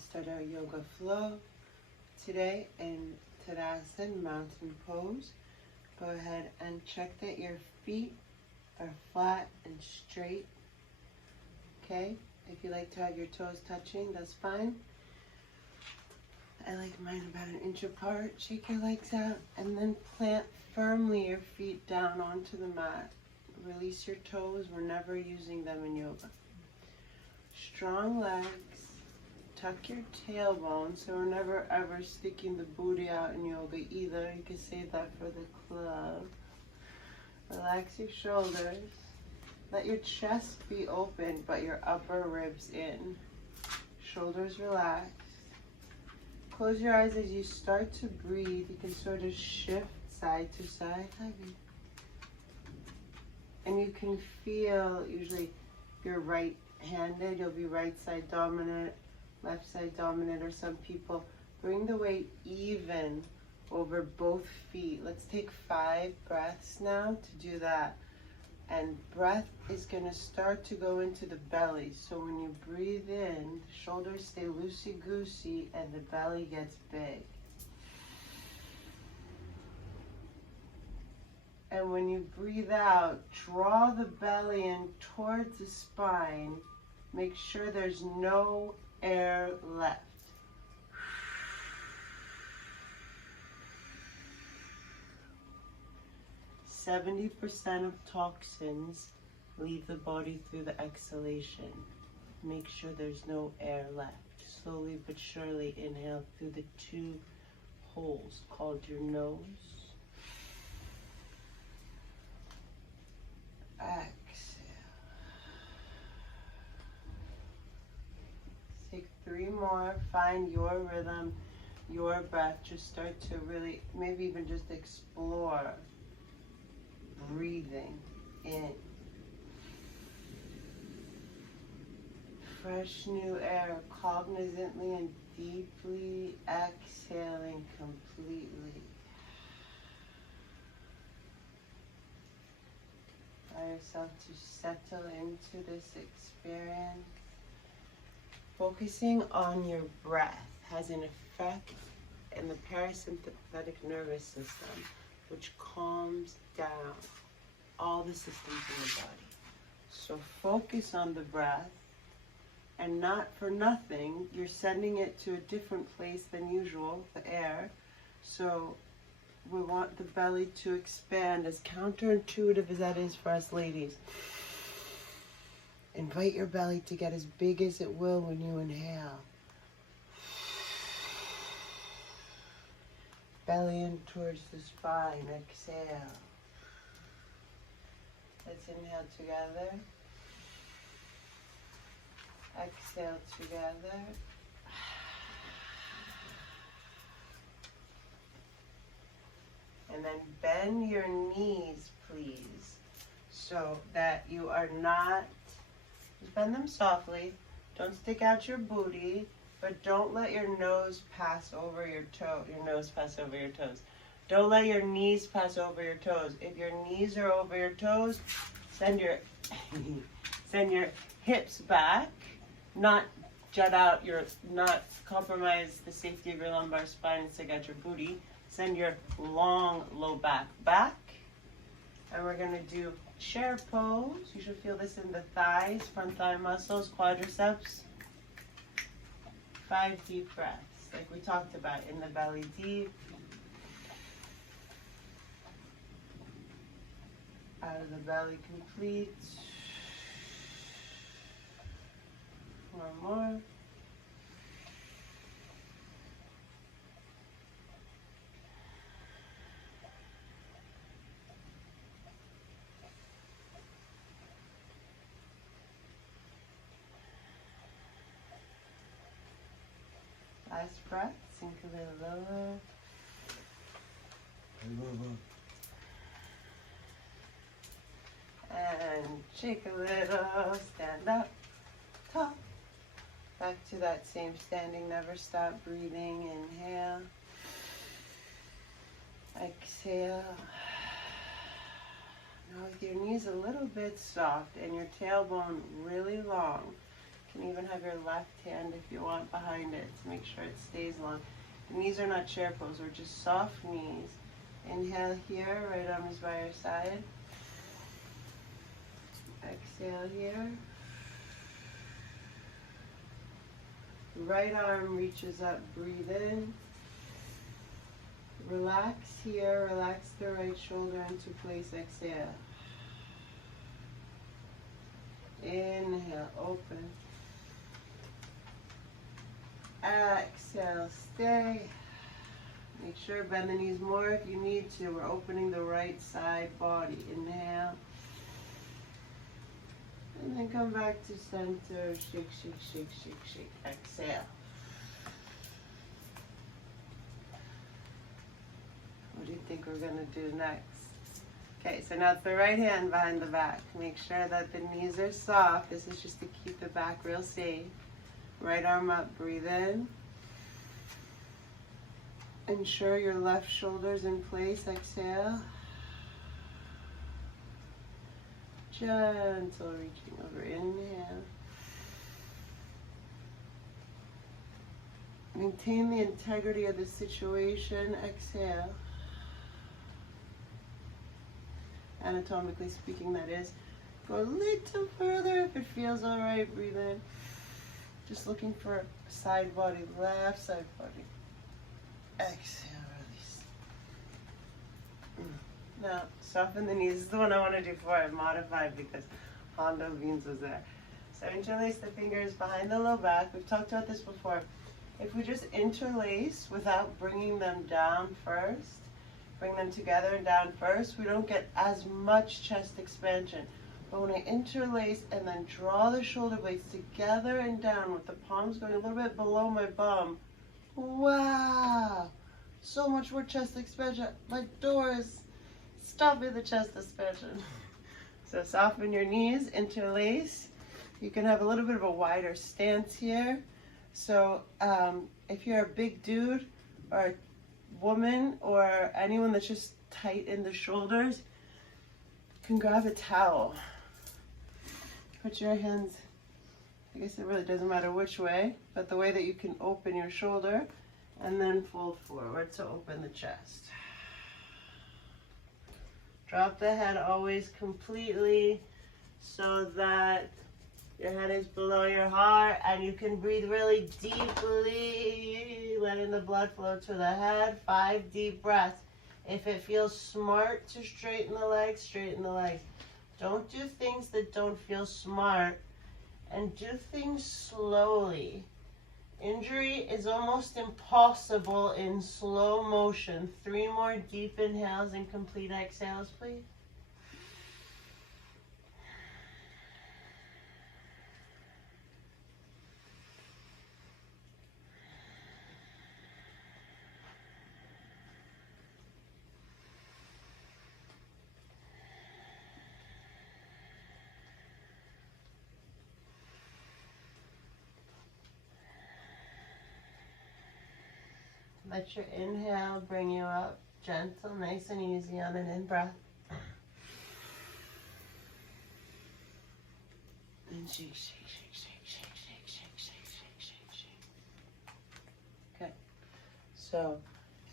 Start our yoga flow today in Tadasana mountain pose. Go ahead and check that your feet are flat and straight. Okay, if you like to have your toes touching, that's fine. I like mine about an inch apart. Shake your legs out and then plant firmly your feet down onto the mat. Release your toes. We're never using them in yoga. Strong legs. Tuck your tailbone, so we're never ever sticking the booty out in yoga either. You can save that for the club. Relax your shoulders. Let your chest be open, but your upper ribs in. Shoulders relaxed. Close your eyes as you start to breathe. You can sort of shift side to side. And you can feel, usually if you're right-handed, you'll be right side dominant, left side dominant, or some people bring the weight even over both feet. Let's take 5 breaths now to do that. And breath is going to start to go into the belly. So when you breathe in, the shoulders stay loosey-goosey and the belly gets big. And when you breathe out, draw the belly in towards the spine. Make sure there's no air left. 70% of toxins leave the body through the exhalation. Make sure there's no air left. Slowly but surely inhale through the 2 holes called your nose. Exhale. Take 3 more. Find your rhythm, your breath. Just start to really, maybe even just explore breathing in. Fresh new air, cognizantly and deeply exhaling completely. Allow yourself to settle into this experience. Focusing on your breath has an effect in the parasympathetic nervous system, which calms down all the systems in the body. So focus on the breath, and not for nothing, you're sending it to a different place than usual, the air. So we want the belly to expand, as counterintuitive as that is for us ladies. Invite your belly to get as big as it will when you inhale. Belly in towards the spine. Exhale. Let's inhale together. Exhale together. And then bend your knees, please, so that you are not, just bend them softly. Don't stick out your booty. But don't let your nose pass over your toe. Your nose pass over your toes. Don't let your knees pass over your toes. If your knees are over your toes, send your hips back. Not jut out your, not compromise the safety of your lumbar spine and stick out your booty. Send your long low back back. And we're gonna do chair pose. You should feel this in the thighs, front thigh muscles, quadriceps. 5 deep breaths, like we talked about, in the belly deep. Out of the belly complete. One more. Last breath, sink a little lower. And shake a little, stand up, tall. Back to that same standing, never stop breathing. Inhale. Exhale. Now with your knees a little bit soft and your tailbone really long, You can even have your left hand, if you want, behind it to make sure it stays long. The knees are not chair pose, we're just soft knees. Inhale here, right arm is by your side. Exhale here. Right arm reaches up, breathe in. Relax here, relax the right shoulder into place, exhale. Inhale, open. Exhale, stay. Make sure bend the knees more if you need to. We're opening the right side body. Inhale. And then come back to center. Shake, shake, shake, shake, shake. Exhale. What do you think we're going to do next? Okay, so now the right hand behind the back. Make sure that the knees are soft. This is just to keep the back real safe. Right arm up, breathe in. Ensure your left shoulder's in place, exhale. Gentle reaching over, inhale. Maintain the integrity of the situation, exhale. Anatomically speaking, that is. Go a little further if it feels all right, breathe in. Just looking for side body, left side body. Exhale, release. Now, soften the knees. This is the one I want to do before I modified because Hondo Beans was there. So interlace the fingers behind the low back. We've talked about this before. If we just interlace without bringing them down first, bring them together and down first, we don't get as much chest expansion. But when I interlace and then draw the shoulder blades together and down with the palms going a little bit below my bum, wow, so much more chest expansion. My door is stopping the chest expansion. So soften your knees, interlace. You can have a little bit of a wider stance here. So if you're a big dude or a woman or anyone that's just tight in the shoulders, you can grab a towel. Put your hands, I guess it really doesn't matter which way, but the way that you can open your shoulder and then fold forward to open the chest. Drop the head always completely so that your head is below your heart and you can breathe really deeply, letting the blood flow to the head. 5 deep breaths. If it feels smart to straighten the legs, straighten the legs. Don't do things that don't feel smart, and do things slowly. Injury is almost impossible in slow motion. 3 more deep inhales and complete exhales, please. Let your inhale bring you up, gentle, nice and easy on an in-breath. And shake, shake, shake, shake, shake, shake, shake, shake, shake, shake, shake. Okay, so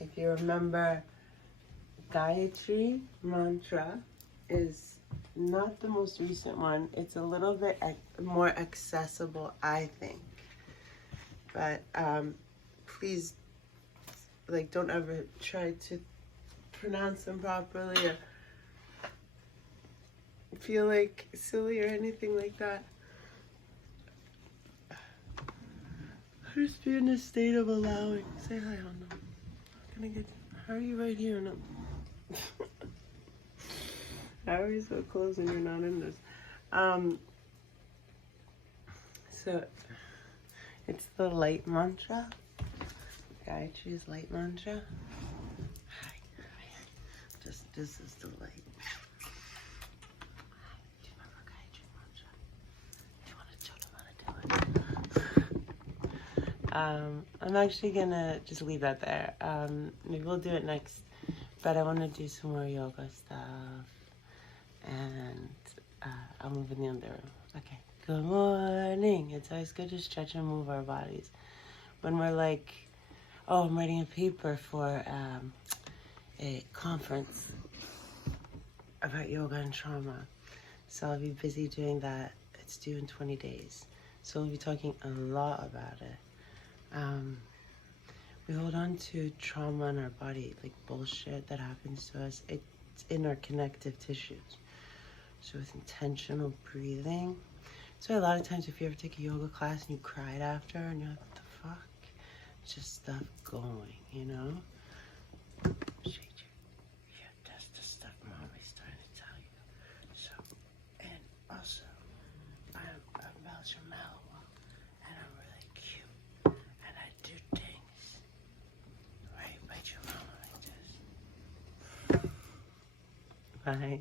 if you remember, Gayatri mantra is not the most recent one. It's a little bit more accessible, I think. But please, don't ever try to pronounce them properly or feel like silly or anything like that. Just be in a state of allowing. Say hi, Hondo. How are you right here? No. How are you so close and you're not in this? So it's the light mantra. Gayatri's light mantra. Hi. This is the light. Do you remember Gayatri's mantra? Do you want to show them how to do it? I'm actually gonna just leave that there. Maybe we'll do it next, but I want to do some more yoga stuff, and I'll move in the other room. Okay. Good morning. It's always good to stretch and move our bodies. When we're like, oh, I'm writing a paper for a conference about yoga and trauma. So I'll be busy doing that. It's due in 20 days. So we'll be talking a lot about it. We hold on to trauma in our body, like bullshit that happens to us. It's in our connective tissues. So with intentional breathing. So a lot of times if you ever take a yoga class and you cried after and you're like, what the fuck? It's just stuff going, you know? Yeah, that's the stuff mommy's trying to tell you. So, and also, I'm Belgian Mallow, and I'm really cute, and I do things. Right? Bite your mama like this. Bye.